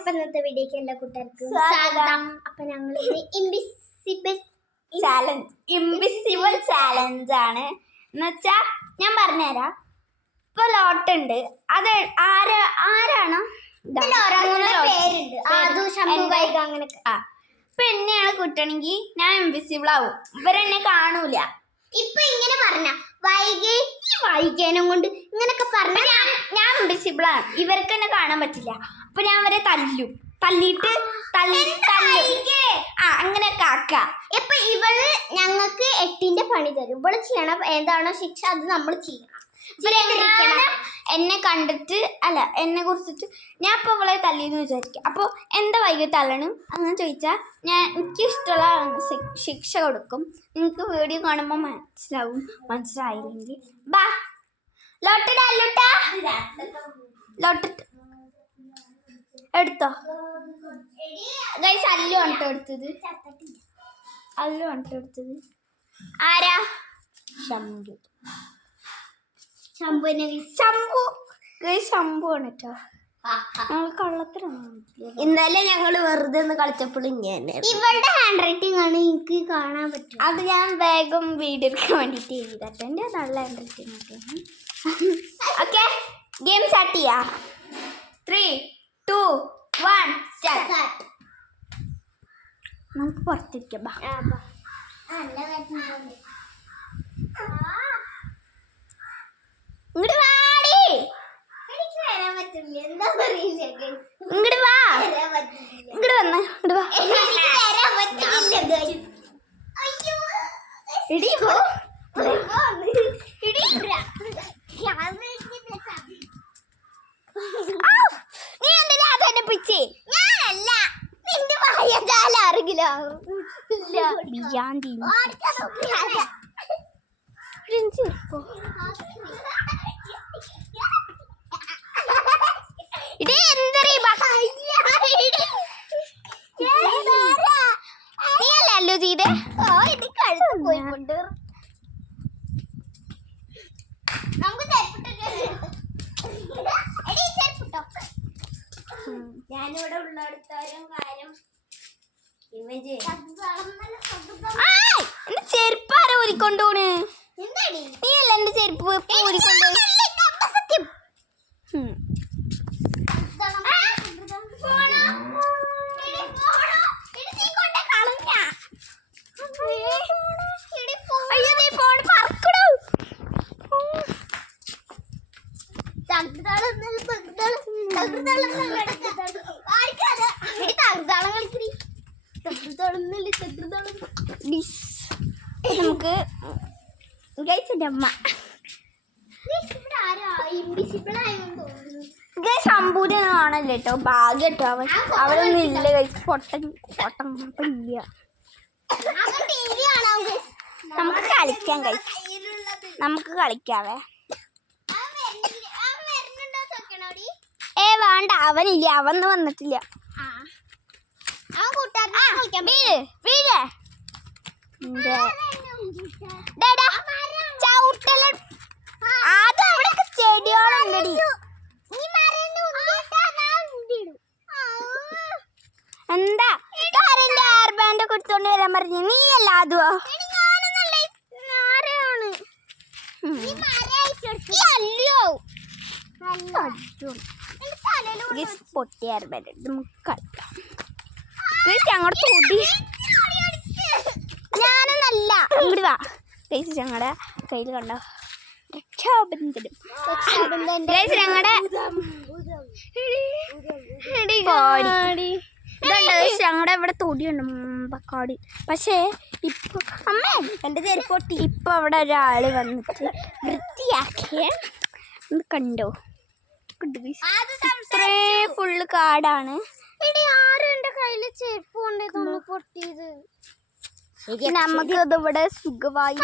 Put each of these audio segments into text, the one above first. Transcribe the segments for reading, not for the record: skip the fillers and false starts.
അപ്പൊ ഇന്നത്തെ വീഡിയോക്ക് എല്ലാ കൂട്ടുകാർക്കും സ്വാഗതം. അപ്പൊ ഞങ്ങൾ ഇൻവിസിബിൾ ചാലഞ്ച് ആണ് എന്നുവെച്ചാ ഞാൻ പറഞ്ഞുതരാം. ഇപ്പൊ ലോട്ടുണ്ട്, അത് ആരാണ് ഇപ്പൊ എന്നെയാണ് കിട്ടണമെങ്കിൽ ഞാൻ ഇൻവിസിബിൾ ആവും, ഇവരെന്നെ കാണൂല. ഇപ്പൊ ഇങ്ങനെ പറഞ്ഞ വൈകേനം കൊണ്ട് ഇങ്ങനൊക്കെ പറഞ്ഞ ഞാൻ ഇൻവിസിബിൾ ആണ്, ഇവർക്ക് എന്നെ കാണാൻ പറ്റില്ല. അപ്പൊ ഞാൻ അവരെ തല്ലിയിട്ട് അങ്ങനെയൊക്കെ ആക്കാം. ഇപ്പൊ ഇവള് ഞങ്ങൾക്ക് 8ന്റെ പണി തരും. ഇവള് ചെയ്യണം എന്താണോ ശിക്ഷ അത് നമ്മൾ ചെയ്യണം. എന്നെ കണ്ടിട്ട് അല്ല എന്നെ കുറിച്ചിട്ട് ഞാൻ ഇപ്പൊ ഇവളെ തല്ലിയെന്ന് വിചാരിക്കും. അപ്പോൾ എന്താ വൈകിട്ട് തല്ലണം അങ്ങനെ ചോദിച്ചാൽ ഞാൻ എനിക്കിഷ്ടമുള്ള ശിക്ഷ കൊടുക്കും. നിങ്ങൾക്ക് വീഡിയോ കാണുമ്പോൾ മനസ്സിലായില്ലെങ്കിൽ ബാ ലോട്ടിട്ട് എടുത്തോ ഗൈസ്. അല്ലു ആണ് എടുത്തത്. ആരാ? ശംഭു ആണ് കേട്ടോ. ഇന്നലെ ഞങ്ങള് വെറുതെ ഒന്ന് കളിച്ചപ്പോൾ ഇവളുടെ ഹാൻഡ് റൈറ്റിംഗ് ആണ് എനിക്ക് കാണാൻ പറ്റും. അത് ഞാൻ വേഗം വീഡിയോ എടുക്കാൻ വേണ്ടിട്ട് എഴുതിട്ടെ. എൻ്റെ നല്ല ഹാൻഡ് റൈറ്റിംഗ് ഒക്കെയാണ്. ഓക്കെ, ഗെയിം സ്റ്റാർട്ട് ചെയ്യാ. 3, 2, 1 സ്റ്റാർട്ട്. നമുക്ക് പുറത്തിരിക്കാം. ഇങ്ങോട്ട് വാടി, ഇങ്ങോട്ട് വാ, ഇങ്ങോട്ട് വന്ന ഇങ്ങോട്ട് വാ. നീ എന്തിനാ അതെന്നെ പിച്ചേ? ഞാനല്ല, നിന്റെ വായജാല ആരെങ്കിലും നീയല്ലോ ചെയ്തേ. പോയിക്കൊണ്ട് ഞാനിവിടെ ഉള്ളടത്തോരം കാര്യം എന്റെ ചെരുപ്പ് ആരാ ഊരിക്കൊണ്ടോണ്? നീയല്ല എന്റെ ചെരുപ്പ് ഊരിക്കൊണ്ട്. അയ്യോ നീ ഫോൺ പറക്കടോ. നമുക്ക് ഗൈസിന്റെ അമ്മ ശംഭൂര് കാണല്ലേ കേട്ടോ. ഭാഗ്യം കേട്ടോ, അവരൊന്നും ഇല്ല ഗൈസ്. പൊട്ടൻ ഇല്ല. നമുക്ക് കളിക്കാം ഗൈസ്, നമുക്ക് കളിക്കാവേ. വേണ്ട, അവനില്ല, അവന്ന് വന്നിട്ടില്ല. അത് അവിടെ ചെടിയോളുണ്ടടി. എന്താ ആരെന്റെ ഹെയർ ബാൻഡ് ഒക്കെ എടുത്തോണ്ട് വരാൻ പറഞ്ഞു? നീ അല്ല അതുവോ? പൊട്ടി ഹെയർ ബാൻഡ് നമുക്ക് കളിക്കാം. ഞങ്ങളുടെ തൊടി ഞാനൊന്നല്ല. ഇങ്ങോട്ട് വാ ഗൈസ്, ഞങ്ങളുടെ കയ്യിൽ കണ്ടോ രക്ഷാബന്ധനം. ഞങ്ങളുടെ ഞങ്ങളുടെ ഇവിടെ തൊടിയുണ്ട് പക്കാടി. പക്ഷേ ഇപ്പൊ അമ്മേ എൻ്റെ ചെരുപ്പൊട്ടി. ഇപ്പൊ അവിടെ ഒരാള് വന്നിട്ട് വൃത്തിയാക്കിയ കണ്ടോ? ഇത്രേ ഫുള്ള് കാടാണ്. നമുക്ക് ഇതിവിടെ സുഖമായി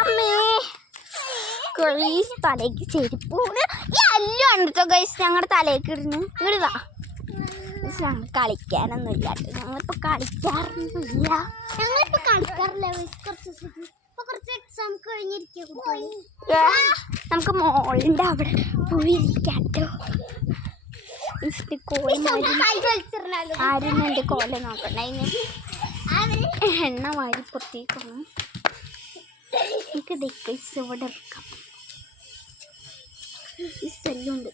അമ്മേ തലയ്ക്ക് ചെരുപ്പ് അല്ലോ കണ്ടിട്ടോ ഗൈസ്. ഞങ്ങളുടെ തലയ്ക്ക് ഇടുന്നു. ഇങ്ങോട്ട് വാ. ഞങ്ങൾ കളിക്കാനൊന്നും ഇല്ല കേട്ടോ. ഞങ്ങളിപ്പോ കളിക്കാറില്ല. കുറച്ച് എക്സാം കഴിഞ്ഞിരിക്കും. നമുക്ക് മോളിന്റെ അവിടെ പോയിരിക്കാട്ടോ. ആരും എന്റെ കോല നോക്കണ്ട. എണ്ണ വാരി പുറത്തേക്കാണ്. എനിക്ക് ഇവിടെ ഇറക്കാം. ഉണ്ട്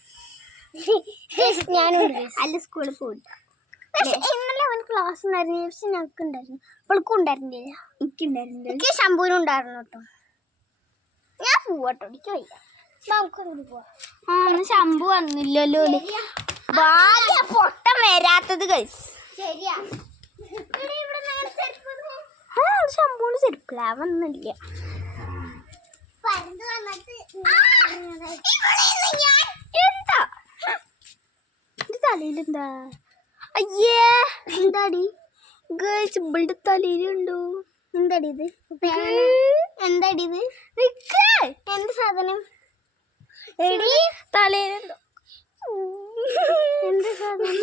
അല്ല സ്കൂളിൽ പോയിട്ട് ഇന്നലെ അവൻ ക്ലാസ് ഉണ്ടായിരുന്നു. പക്ഷെ ഞങ്ങൾക്ക് ഉണ്ടായിരുന്നു, അവൾക്കും ഉണ്ടായിരുന്നില്ല. എനിക്കുണ്ടായിരുന്നില്ല. എനിക്ക് ശമ്പൂനും ഉണ്ടായിരുന്നു കേട്ടോ. ഞാൻ പോവാട്ടോ, എനിക്ക് വയ്യ. നമുക്കൊന്നും പോവാം. ശമ്പു വന്നില്ലല്ലോ. ഭാഗ്യ പൊട്ടം വരാത്തത് കഴിച്ച്. ശരിയാ. ശമ്പൂന് ചെരുപ്പില്ല, വന്നില്ല. എന്താ തലയിലെന്താ? അയ്യേ എന്താടി ഗേൾസ് ഇവളുടെ തലയിലുണ്ടോ? എന്താടി ഇത്? എന്താടി ഇത്? എന്ത് സാധനം? തലയിലുണ്ടോ? എന്ത് സാധനം?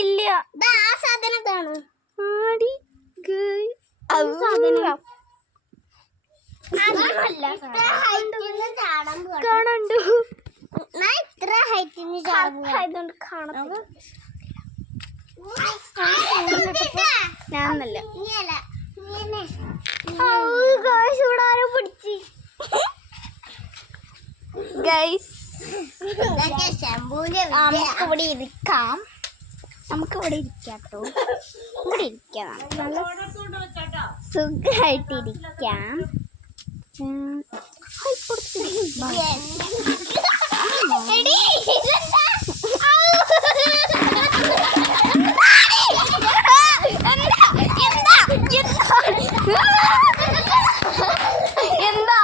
ഇല്ല. ആ സാധനം ഇതാണ്. ആടി സാധനം കാണണ്ടു. ഇത്ര ഹൈറ്റിന് ചാടുന്നതുകൊണ്ട് ഞാനല്ല. നമുക്കിവിടെ ഇരിക്കാം. നമുക്കിവിടെ ഇരിക്കാട്ടോ. ഇവിടെ ഇരിക്കാം. നല്ല സുഖമായിട്ടിരിക്കാം. എന്താ